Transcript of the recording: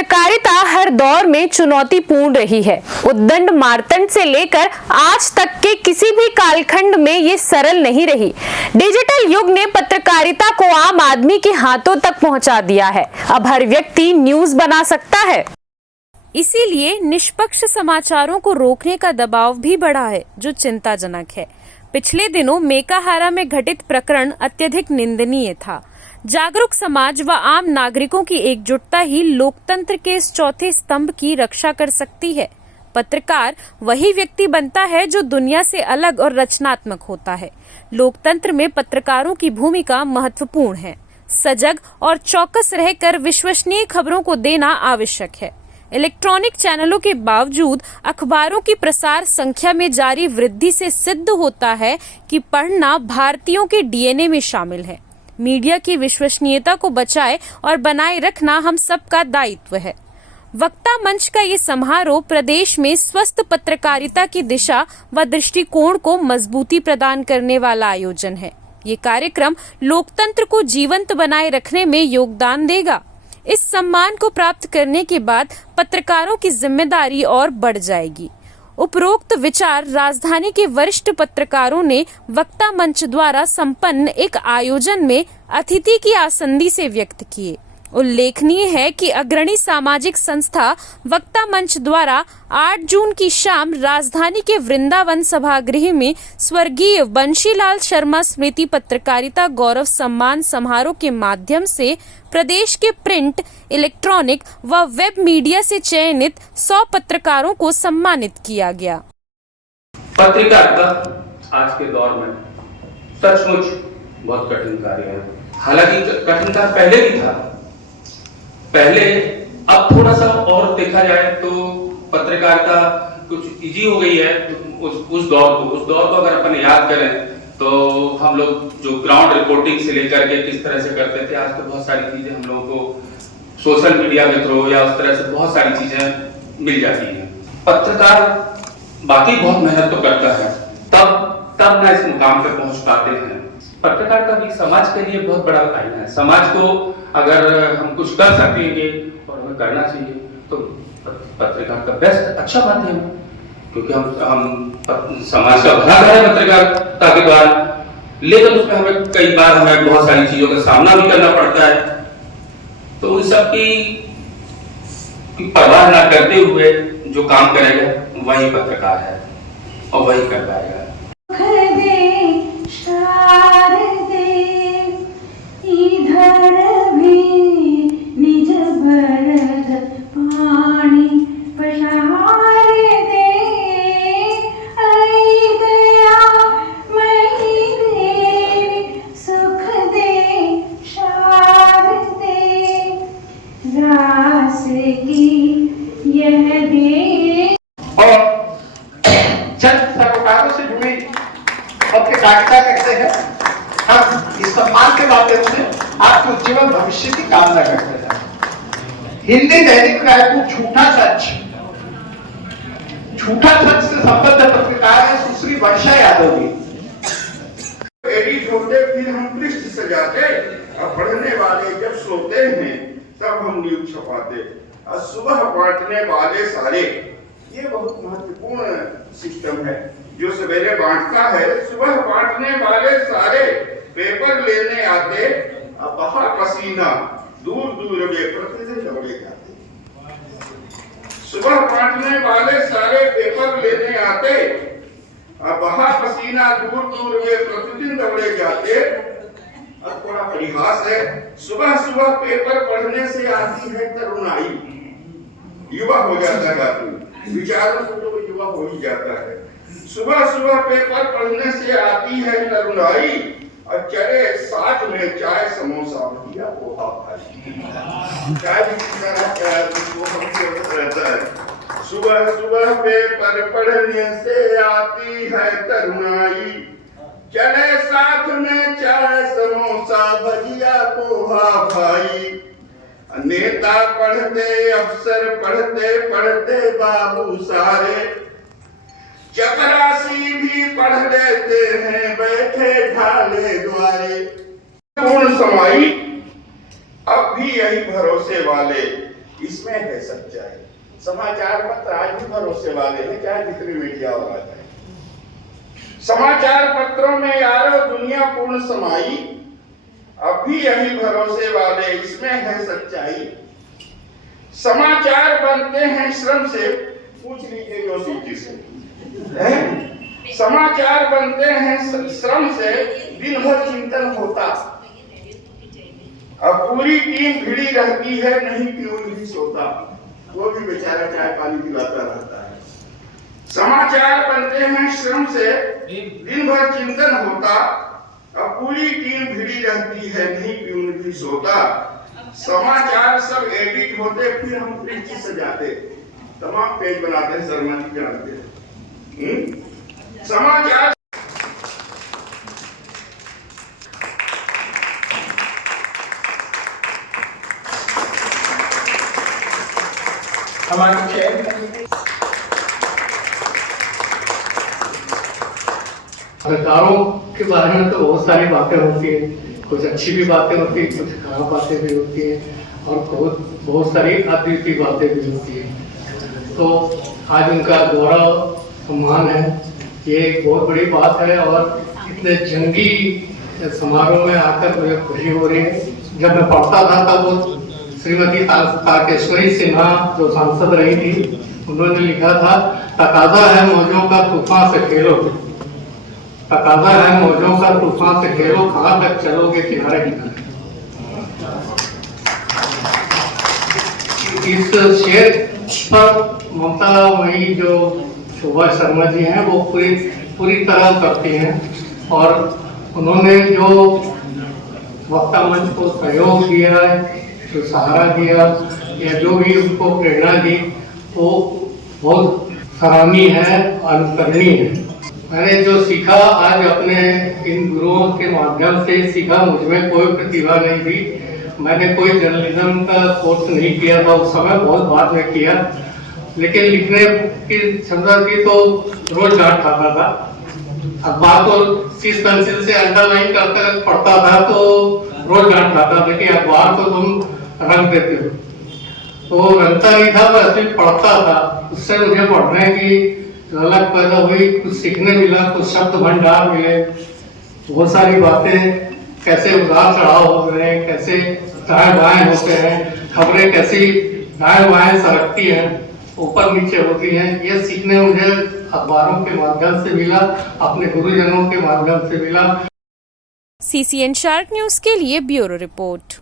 पत्रकारिता हर दौर में चुनौतीपूर्ण रही है। उद्दंड मारतंड से लेकर आज तक के किसी भी कालखंड में ये सरल नहीं रही। डिजिटल युग ने पत्रकारिता को आम आदमी के हाथों तक पहुंचा दिया है। अब हर व्यक्ति न्यूज बना सकता है। इसीलिए निष्पक्ष समाचारों को रोकने का दबाव भी बढ़ा है, जो चिंताजनक है। पिछले दिनों मेकाहारा में घटित प्रकरण अत्यधिक निंदनीय था। जागरूक समाज व आम नागरिकों की एकजुटता ही लोकतंत्र के इस चौथे स्तंभ की रक्षा कर सकती है। पत्रकार वही व्यक्ति बनता है जो दुनिया से अलग और रचनात्मक होता है। लोकतंत्र में पत्रकारों की भूमिका महत्वपूर्ण है। सजग और चौकस रहकर विश्वसनीय खबरों को देना आवश्यक है। इलेक्ट्रॉनिक चैनलों के बावजूद अखबारों की प्रसार संख्या में जारी वृद्धि से सिद्ध होता है कि पढ़ना भारतीयों के डीएनए में शामिल है। मीडिया की विश्वसनीयता को बचाए और बनाए रखना हम सबका दायित्व है। वक्ता मंच का ये समारोह प्रदेश में स्वस्थ पत्रकारिता की दिशा व दृष्टिकोण को मजबूती प्रदान करने वाला आयोजन है। ये कार्यक्रम लोकतंत्र को जीवंत बनाए रखने में योगदान देगा। इस सम्मान को प्राप्त करने के बाद पत्रकारों की जिम्मेदारी और बढ़ जाएगी। उपरोक्त विचार राजधानी के वरिष्ठ पत्रकारों ने वक्ता मंच द्वारा संपन्न एक आयोजन में अतिथि की आसंदी से व्यक्त किए। उल्लेखनीय है कि अग्रणी सामाजिक संस्था वक्ता मंच द्वारा 8 जून की शाम राजधानी के वृंदावन सभागृह में स्वर्गीय बंशीलाल शर्मा स्मृति पत्रकारिता गौरव सम्मान समारोह के माध्यम से प्रदेश के प्रिंट, इलेक्ट्रॉनिक व वेब मीडिया से चयनित 100 पत्रकारों को सम्मानित किया गया। पत्रकारिता आज के दौर में सचमुच बहुत कठिन कार्य है। हालांकि कठिन कार्य पहले भी था। पहले अब थोड़ा सा और देखा जाए तो पत्रकारिता कुछ इजी हो गई है। उस दौर को अगर अपन याद करें तो हम लोग जो ग्राउंड रिपोर्टिंग से लेकर के किस तरह से करते थे, आज तो बहुत सारी चीजें हम लोगों को सोशल मीडिया के थ्रू या उस तरह से बहुत सारी चीजें मिल जाती हैं। पत्रकार बाकी बहुत मेहनत तो करता है, तब ना इस मुकाम पे पहुंच पाते हैं। पत्रकारिता भी समाज के लिए बहुत बड़ा आईना है। समाज को अगर हम कुछ कर सकेंगे और हमें करना चाहिए तो पत्रकार का बेस्ट अच्छा माध्यम है, क्योंकि हम समाज का भला है पत्रकारिता के द्वारा। लेकिन उसमें हमें कई बार बहुत सारी चीजों का सामना भी करना पड़ता है। तो उन सब की परवाह ना करते हुए जो काम करेगा वही पत्रकार है और वही कर पाएगा। कहते हैं हम इस सम्मान के माध्यम से आपके उज्ज्वल भविष्य की कामना करते हैं। हिंदी दैनिक रायपुर झूठा सच से संबद्ध पत्रकार है सुश्री वर्षा यादव जी। एडिट होते फिर हम पृष्ठ सजाते और पढ़ने वाले जब सोते हैं तब हम न्यूज छपाते और सुबह बांटने वाले सारे, ये बहुत महत्वपूर्ण सिस्टम है जो सवेरे बांटता है। सुबह बांटने वाले सारे पेपर लेने आते और बहा पसीना दूर दूर वे प्रतिदिन दौड़े जाते। सुबह बांटने वाले सारे पेपर लेने आते और बहा पसीना दूर दूर वे प्रतिदिन दौड़े जाते। और थोड़ा परिहास है, सुबह सुबह पेपर पढ़ने से आती है तरुणाई, युवा हो जाता है आदमी, विचारों से तो युवा हो ही जाता है। सुबह सुबह पेपर पढ़ने से आती है तरुणाई और चले साथ में चाय समोसा भजिया पोहा भाई। चाय भी रहता है। सुबह सुबह पेपर पढ़ने से आती है तरुणाई, चले साथ में चाय समोसा भजिया पोहा भाई। नेता पढ़ते, अफसर पढ़ते पढ़ते बाबू सारे, चपरासी भी पढ़ लेते हैं बैठे ढाले द्वारे। पूर्ण समाई अब भी यही भरोसे वाले इसमें है सच्चाई। समाचार पत्र आज भी भरोसे वाले हैं, चाहे जितनी मीडिया हो जाए। समाचार पत्रों में यारो दुनिया पूर्ण समाई, अब भी यही भरोसे वाले, इसमें है सच्चाई। समाचार बनते हैं श्रम से, पूछ लीजिए जोशी जी से। समाचार बनते हैं श्रम से, दिन भर चिंतन होता, अब पूरी टीम भिड़ी रहती है, नहीं प्यून भी सोता, वो भी बेचारा चाय पानी पिलाता रहता है। समाचार बनते हैं श्रम से, दिन भर चिंतन होता, अब पूरी टीम भिड़ी रहती है, नहीं प्यून भी सोता। समाचार सब एडिट होते, फिर हम प्रिंट सजाते, तमाम पेज बनाते हैं, शर्मा जी जानते हैं। समाचार हमारे चेयर सरकारों के बारे में तो बहुत सारी बातें होती हैं, कुछ अच्छी भी बातें होती हैं, कुछ खराब बातें भी होती हैं और बहुत सारी अद्वितीय बातें भी होती हैं। तो आज उनका गौरव सम्मान है, ये एक बहुत बड़ी बात है और इतने जंगी समारोह में आकर मुझे खुशी हो रही है। जब मैं पढ़ता था तब वो श्रीमती तारकेश्वरी सिन्हा जो सांसद रही थी, उन्होंने लिखा था, तकाजा है मौजों का तूफान से खेलो, तकाजा है मौजों का तूफान से खेलो, कहां तक चलोगे किनारे किनारे। इस शेर पर ममता वही जो शोभा शर्मा जी हैं वो पूरी तरह करती हैं और उन्होंने जो वक्ता मंच को सहयोग दिया है, जो सहारा दिया या जो भी उनको प्रेरणा दी, वो बहुत सराहनीय है, अनुकरणीय है। मैंने जो सीखा आज अपने इन गुरुओं के माध्यम से सीखा, मुझमें कोई प्रतिभा नहीं थी, मैंने कोई जर्नलिज्म का कोर्स नहीं किया था उस समय, बहुत बाद में किया, लेकिन लिखने की क्षमता थी तो रोज डांट खाता था। अखबार तो सीस पेंसिल से अंडरलाइन करके पढ़ता था तो रोज डांट खाता था कि अखबार तो तुम रंग देते हो, तो रंगता नहीं था, मैं सिर्फ पढ़ता था। उससे मुझे पढ़ने की ललक पैदा हुई, कुछ सीखने मिला, कुछ शब्द भंडार मिले, बहुत सारी बातें, कैसे उतार चढ़ाव हो रहे हैं, कैसे दाएं बाएं होते हैं, खबरें कैसी दाएं बाएं सरकती हैं, ऊपर नीचे होती हैं, ये सीखने मुझे अखबारों के माध्यम से मिला, अपने गुरुजनों के माध्यम से मिला। CCN शार्क न्यूज के लिए ब्यूरो रिपोर्ट।